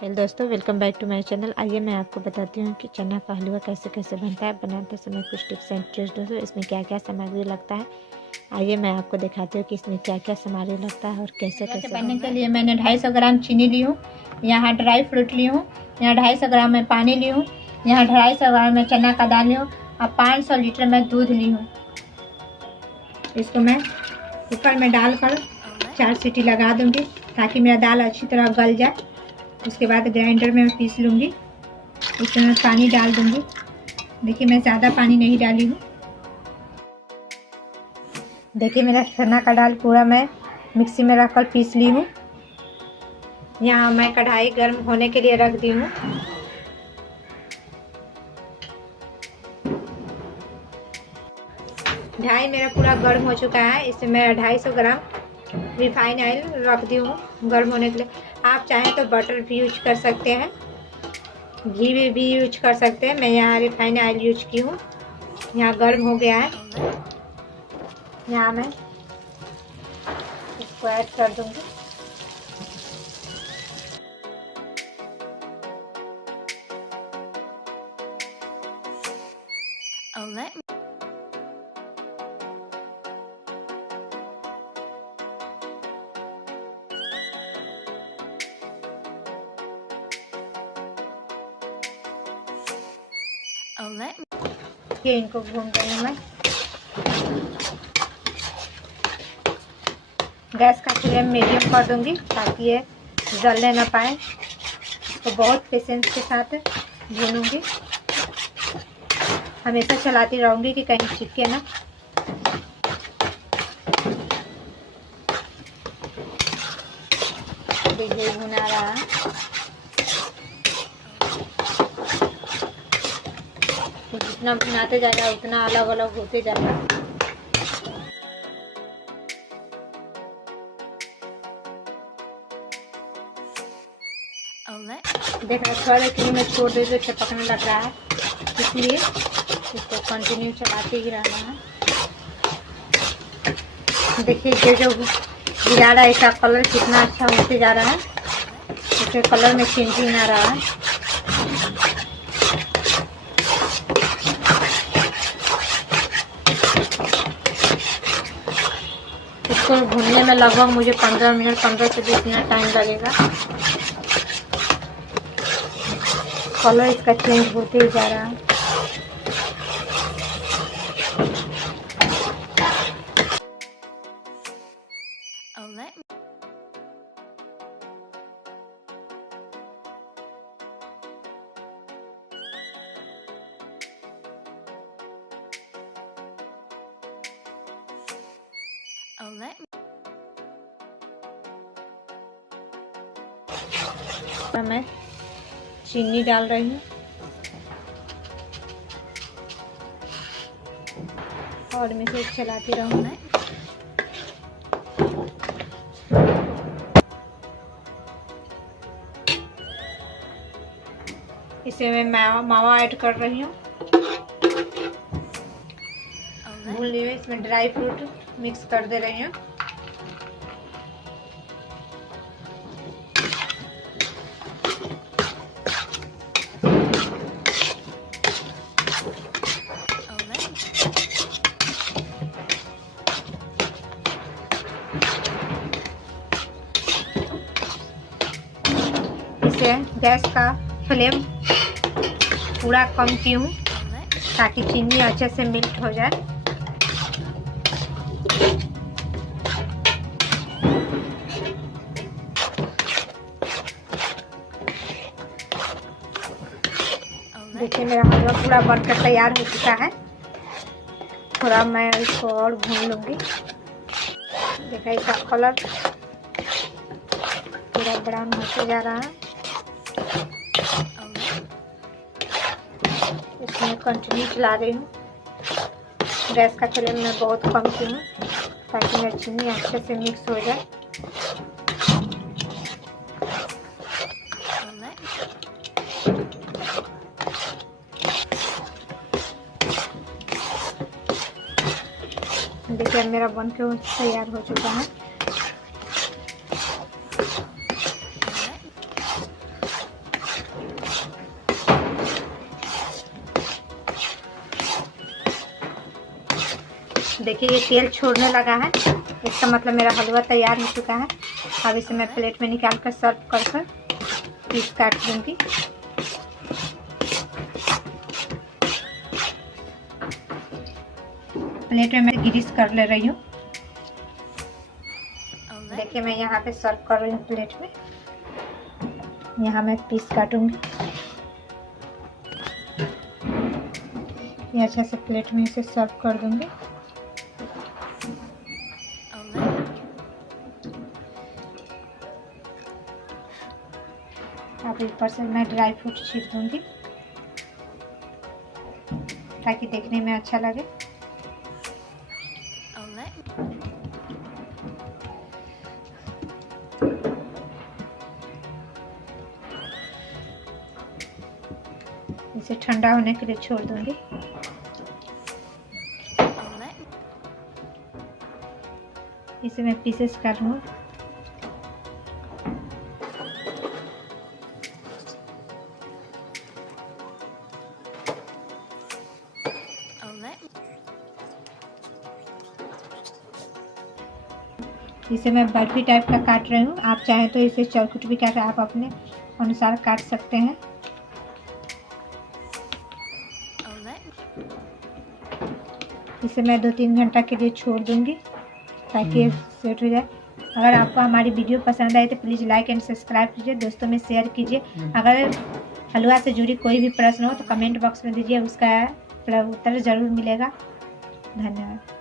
Hello दोस्तों, welcome back to my channel. आइए मैं आपको बताती हूँ कि चना का हलवा कैसे कैसे बनता है। बनाते समय कुछ टिप्स एंड ट्रिक्स दोस्तों, इसमें क्या क्या सामग्री लगता है। आइए मैं आपको दिखाती हूँ कि इसमें क्या क्या सामग्री लगता है और कैसे कैसे बनने के लिए मैंने 250 ग्राम चीनी ली हूँ। यहाँ ड्राई फ्रूट ली हूँ। यहाँ 250 ग्राम मैं पानी ली हूँ। यहाँ 250 ग्राम मैं चना का दाल ली हूँ और 500 लीटर मैं दूध ली हूँ। इसको मैं कुकर में डालकर 4 सीटी लगा दूंगी ताकि मेरा दाल अच्छी तरह गल जाए। उसके बाद ग्राइंडर में पीस लूँगी। इसमें मैं पानी डाल दूँगी। देखिए मैं ज़्यादा पानी नहीं डाली हूँ। देखिए मेरा चना का दाल पूरा मैं मिक्सी में रखकर पीस ली हूँ। यहाँ मैं कढ़ाई गर्म होने के लिए रख दी हूँ। कढ़ाई मेरा पूरा गर्म हो चुका है। इसमें मैं 250 ग्राम रिफाइन ऑयल रख दी हूँ गर्म होने के लिए। आप चाहें तो बटर भी यूज कर सकते हैं, घी भी यूज कर सकते हैं। मैं यहाँ रिफाइन ऑयल यूज की हूँ। यहाँ गर्म हो गया है। यहाँ मैं इसको ऐड कर दूँगी। ये इनको भून रही हूँ मैं। गैस का फ्लेम मीडियम कर दूंगी ताकि ये जलने ना पाए। इसको बहुत पेशेंस के साथ भूनूंगी। हमेशा चलाती रहूंगी कि कहीं चिपके ना। देखिए भुना रहा है। तो जितना भुनाते जाएगा उतना अलग अलग होते जाएगा। देख रहे थोड़ा देर में छोड़ दे तो चिपकने लग रहा है, इसलिए इसको कंटिन्यू चलाते ही रहना है। देखिए ये जो गिरा रहा है इसका कलर कितना अच्छा होते जा रहा है। इसके कलर में चेंजिंग आ रहा है। इसको भूनने में लगभग मुझे 15 से 20 मिनट टाइम लगेगा। कलर इसका चेंज होते ही जा रहा है। मैं चीनी डाल रही हूँ और मैं इसे चलाती रहूँ। इसे मैं मावा ऐड कर रही हूँ। भून लिए इसमें ड्राई फ्रूट मिक्स कर दे रही हूँ। इसे गैस का फ्लेम पूरा कम की हूँ ताकि चीनी अच्छे से मेल्ट हो जाए। देखिए मेरा हलवा पूरा बनकर तैयार हो चुका है। थोड़ा मैं इसको और भून लूँगी। देखिए इसका कलर पूरा ब्राउन होते जा रहा है। इसमें कंटिन्यू चला रही हूँ। गैस का फ्लेम मैं बहुत कम की हूँ ताकि मेरी चीनी अच्छे से मिक्स हो जाए। देखिए मेरा बनके तैयार हो चुका है। देखिए ये तेल छोड़ने लगा है, इसका मतलब मेरा हलवा तैयार हो चुका है। अब इसे मैं प्लेट में निकाल कर सर्व कर पीस काट दूंगी। प्लेट में मैं ग्रीस कर ले रही हूँ। देखिए मैं यहाँ पे सर्व कर रही हूँ प्लेट में। यहाँ मैं पीस काटूंगी। ये अच्छा से प्लेट में इसे सर्व कर दूंगी। अब ऊपर से मैं ड्राई फ्रूट छीट दूंगी ताकि देखने में अच्छा लगे। इसे ठंडा होने के लिए छोड़ दूंगी। इसे मैं पीसेस कर लूँ। इसे मैं बर्फी टाइप का काट रही हूँ। आप चाहें तो इसे चौकुट भी काट, आप अपने अनुसार काट सकते हैं। इसे मैं 2-3 घंटा के लिए छोड़ दूंगी ताकि सेट हो जाए। अगर आपको हमारी वीडियो पसंद आए तो प्लीज़ लाइक एंड सब्सक्राइब कीजिए, दोस्तों में शेयर कीजिए। अगर हलवा से जुड़ी कोई भी प्रश्न हो तो कमेंट बॉक्स में दीजिए, उसका उत्तर ज़रूर मिलेगा। धन्यवाद।